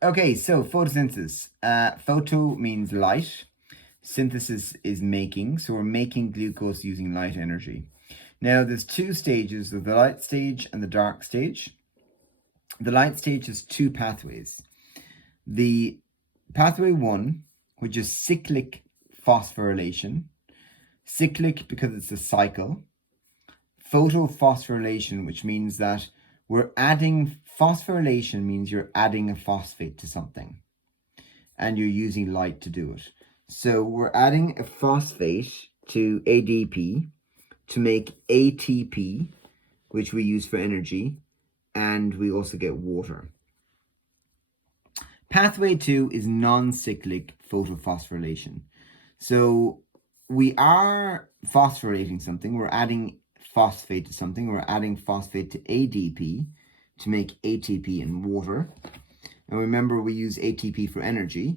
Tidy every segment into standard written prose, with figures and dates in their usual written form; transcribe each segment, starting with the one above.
Okay, so photosynthesis. Photo means light. Synthesis is making. So we're making glucose using light energy. Now there's two stages, the light stage and the dark stage. The light stage has two pathways. The pathway 1, which is cyclic phosphorylation. Cyclic because it's a cycle. Photophosphorylation, which means that we're adding, phosphorylation means you're adding a phosphate to something and you're using light to do it. So we're adding a phosphate to ADP to make ATP, which we use for energy, and we also get water. Pathway 2 is non-cyclic photophosphorylation. So we are phosphorylating something, we're adding phosphate to something, we're adding phosphate to ADP to make ATP and water. And remember, we use ATP for energy,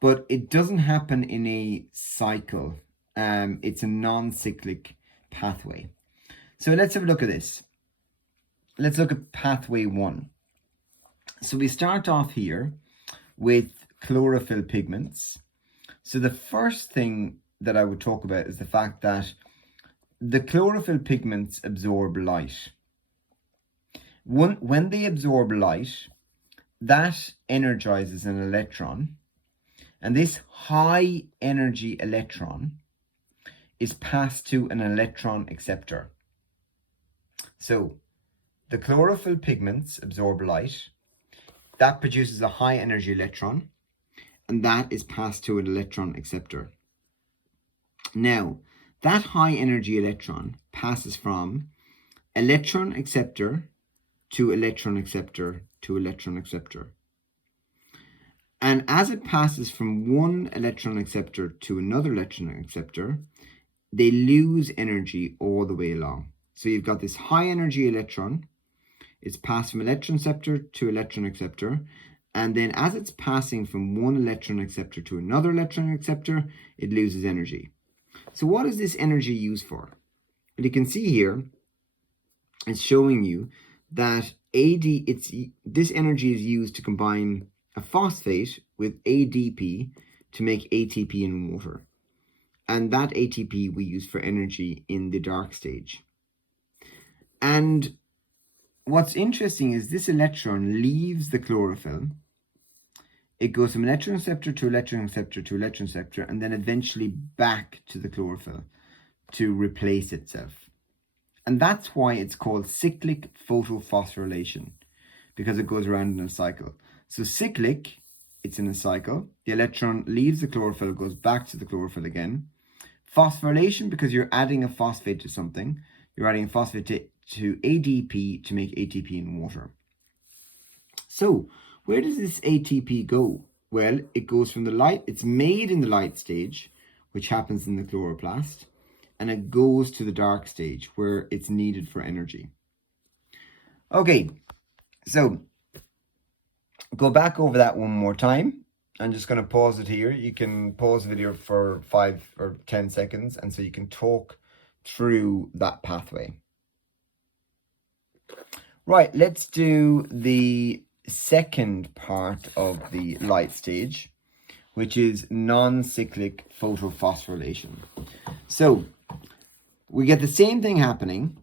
but it doesn't happen in a cycle. It's a non-cyclic pathway. So let's have a look at this. Let's look at pathway 1. So we start off here with chlorophyll pigments. So the first thing that I would talk about is the fact that the chlorophyll pigments absorb light. When they absorb light, that energizes an electron, and this high energy electron is passed to an electron acceptor. So the chlorophyll pigments absorb light, that produces a high energy electron, and that is passed to an electron acceptor. Now, that high energy electron passes from electron acceptor to electron acceptor to electron acceptor. And as it passes from one electron acceptor to another electron acceptor, they lose energy all the way along. So you've got this high energy electron, it's passed from electron acceptor to electron acceptor, and then as it's passing from one electron acceptor to another electron acceptor, it loses energy. So what is this energy used for? Well, you can see here, it's showing you that this energy is used to combine a phosphate with ADP to make ATP in water. And that ATP we use for energy in the dark stage. And what's interesting is this electron leaves the chlorophyll. It goes from electron acceptor to electron acceptor to electron acceptor, and then eventually back to the chlorophyll to replace itself. And that's why it's called cyclic photophosphorylation, because it goes around in a cycle. So cyclic, it's in a cycle. The electron leaves the chlorophyll, goes back to the chlorophyll again. Phosphorylation, because you're adding a phosphate to something. You're adding a phosphate to ADP to make ATP in water. So where does this ATP go? Well, it goes from the light, it's made in the light stage, which happens in the chloroplast, and it goes to the dark stage where it's needed for energy. Okay, so go back over that one more time. I'm just going to pause it here. You can pause the video for 5 or 10 seconds, and so you can talk through that pathway. Right, let's do the second part of the light stage, which is non-cyclic photophosphorylation. So we get the same thing happening.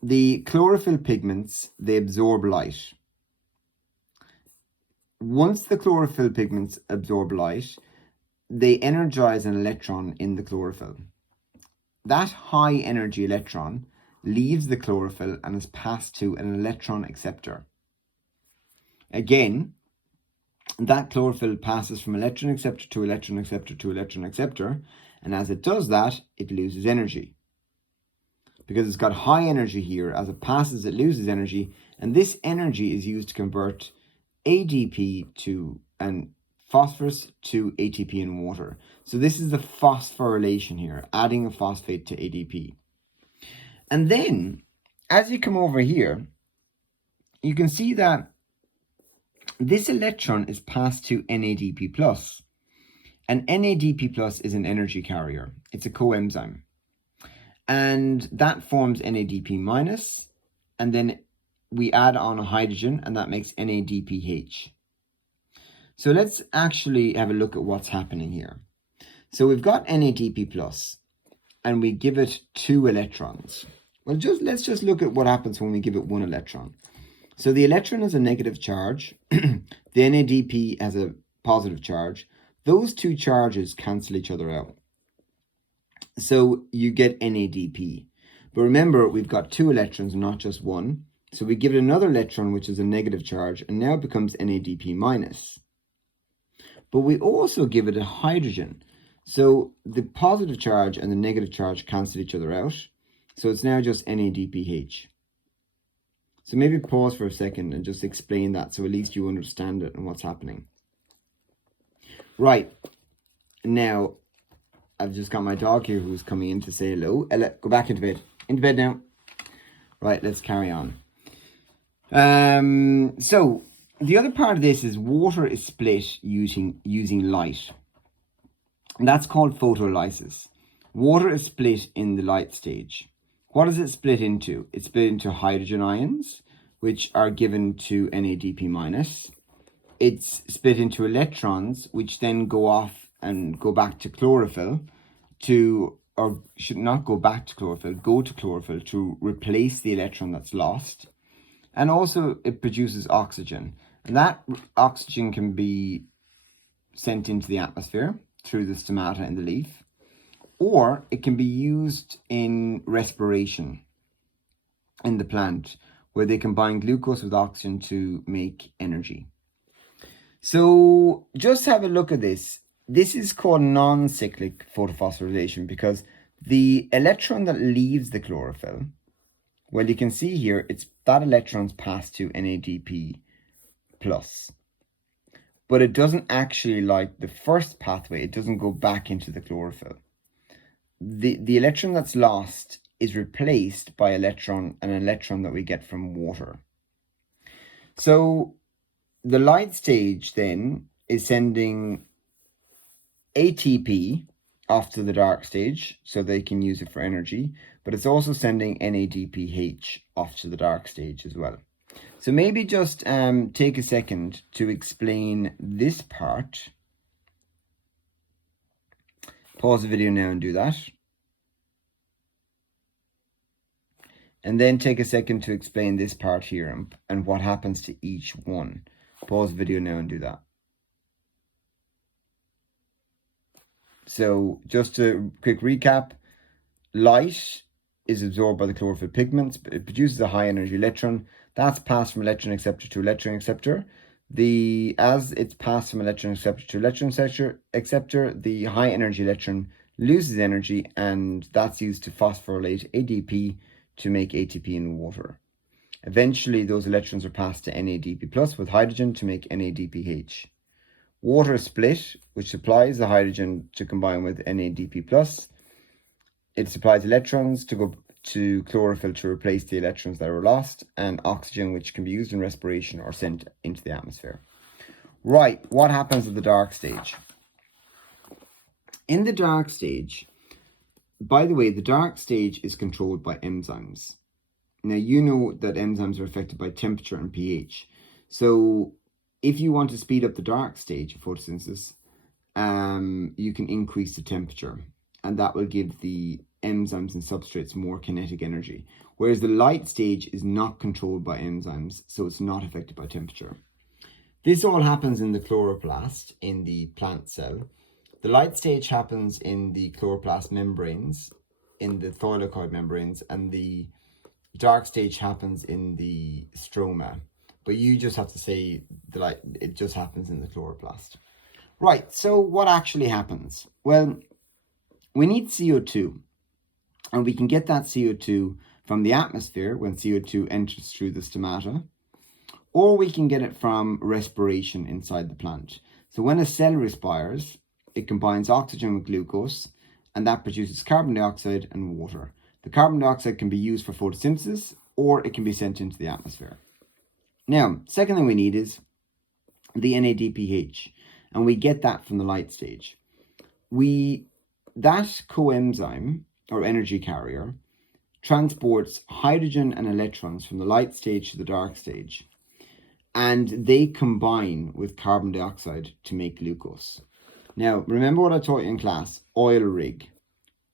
The chlorophyll pigments, they absorb light. Once the chlorophyll pigments absorb light, they energize an electron in the chlorophyll. That high energy electron leaves the chlorophyll and is passed to an electron acceptor. Again, that chlorophyll passes from electron acceptor to electron acceptor to electron acceptor, and as it does that, it loses energy. Because it's got high energy here, as it passes, it loses energy, and this energy is used to convert ADP and phosphorus to ATP in water. So this is the phosphorylation here, adding a phosphate to ADP. And then, as you come over here, you can see that this electron is passed to NADP+. And NADP+ is an energy carrier. It's a coenzyme. And that forms NADP-, and then we add on a hydrogen, and that makes NADPH. So let's actually have a look at what's happening here. So we've got NADP plus, and we give it 2 electrons. Well, let's just look at what happens when we give it 1 electron. So the electron has a negative charge. The NADP has a positive charge. Those 2 charges cancel each other out. So you get NADP. But remember, we've got 2 electrons, not just 1. So we give it another electron, which is a negative charge, and now it becomes NADP minus. But we also give it a hydrogen. So the positive charge and the negative charge cancel each other out. So it's now just NADPH. So maybe pause for a second and just explain that so at least you understand it and what's happening. Right. Now, I've just got my dog here who's coming in to say hello. Ella, go back into bed. Into bed now. Right, let's carry on. So the other part of this is water is split using light. And that's called photolysis. Water is split in the light stage. What is it split into? It's split into hydrogen ions, which are given to NADP minus. It's split into electrons, which then go off and go back to chlorophyll or should not go back to chlorophyll, go to chlorophyll to replace the electron that's lost. And also it produces oxygen. And that oxygen can be sent into the atmosphere through the stomata in the leaf, or it can be used in respiration in the plant, where they combine glucose with oxygen to make energy. So just have a look at this. This is called non-cyclic photophosphorylation because the electron that leaves the chlorophyll, well, you can see here, it's that electron's passed to NADP plus. But it doesn't actually, like the first pathway, it doesn't go back into the chlorophyll. The electron that's lost is replaced by an electron that we get from water. So the light stage then is sending ATP off to the dark stage so they can use it for energy, but it's also sending NADPH off to the dark stage as well. So maybe just take a second to explain this part. Pause the video now and do that. And then take a second to explain this part here and what happens to each one. Pause the video now and do that. So just a quick recap, light is absorbed by the chlorophyll pigments, but it produces a high energy electron. That's passed from electron acceptor to electron acceptor. As it's passed from electron acceptor to electron acceptor, the high energy electron loses energy, and that's used to phosphorylate ADP to make ATP in water. Eventually, those electrons are passed to NADP plus with hydrogen to make NADPH. Water is split, which supplies the hydrogen to combine with NADP plus. It supplies electrons to go to chlorophyll to replace the electrons that were lost, and oxygen, which can be used in respiration or sent into the atmosphere. Right, what happens at the dark stage? In the dark stage, by the way, the dark stage is controlled by enzymes. Now, you know that enzymes are affected by temperature and pH. So if you want to speed up the dark stage of photosynthesis, you can increase the temperature, and that will give the enzymes and substrates more kinetic energy. Whereas the light stage is not controlled by enzymes, so it's not affected by temperature. This all happens in the chloroplast in the plant cell. The light stage happens in the chloroplast membranes, in the thylakoid membranes, and the dark stage happens in the stroma. But you just have to say that it just happens in the chloroplast. Right, so what actually happens? Well, we need CO2, and we can get that CO2 from the atmosphere when CO2 enters through the stomata, or we can get it from respiration inside the plant. So when a cell respires, it combines oxygen with glucose, and that produces carbon dioxide and water. The carbon dioxide can be used for photosynthesis, or it can be sent into the atmosphere. Now, second thing we need is the NADPH, and we get that from the light stage. That coenzyme, or energy carrier, transports hydrogen and electrons from the light stage to the dark stage. and they combine with carbon dioxide to make glucose. Now, remember what I taught you in class, oil rig.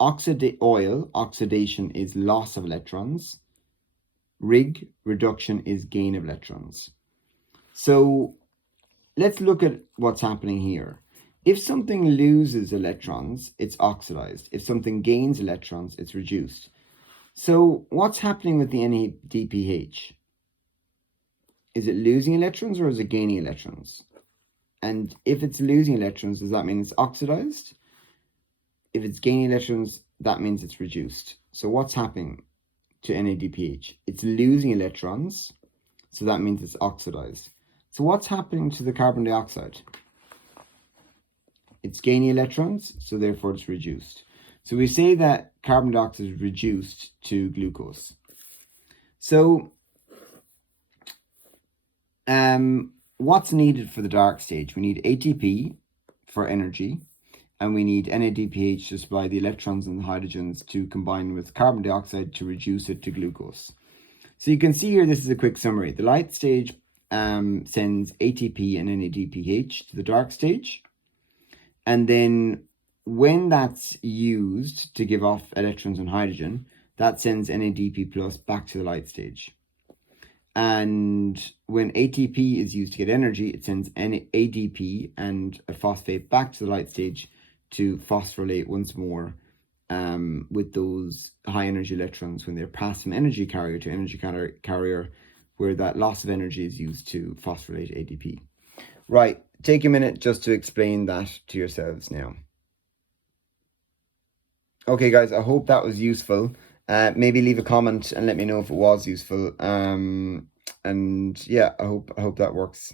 Oxidation is loss of electrons. Rig, reduction is gain of electrons. So let's look at what's happening here. If something loses electrons, it's oxidized. If something gains electrons, it's reduced. So what's happening with the NADPH? Is it losing electrons or is it gaining electrons? And if it's losing electrons, does that mean it's oxidized? If it's gaining electrons, that means it's reduced. So what's happening to NADPH? It's losing electrons, so that means it's oxidized. So what's happening to the carbon dioxide? It's gaining electrons, so therefore it's reduced. So we say that carbon dioxide is reduced to glucose. So what's needed for the dark stage? We need ATP for energy, and we need NADPH to supply the electrons and the hydrogens to combine with carbon dioxide to reduce it to glucose. So you can see here, this is a quick summary. The light stage sends ATP and NADPH to the dark stage. And then when that's used to give off electrons and hydrogen, that sends NADP plus back to the light stage. And when ATP is used to get energy, it sends ADP and a phosphate back to the light stage to phosphorylate once more with those high energy electrons when they're passed from energy carrier to energy carrier, where that loss of energy is used to phosphorylate ADP. Right, take a minute just to explain that to yourselves now. Okay guys, I hope that was useful. Maybe leave a comment and let me know if it was useful. And yeah, I hope that works.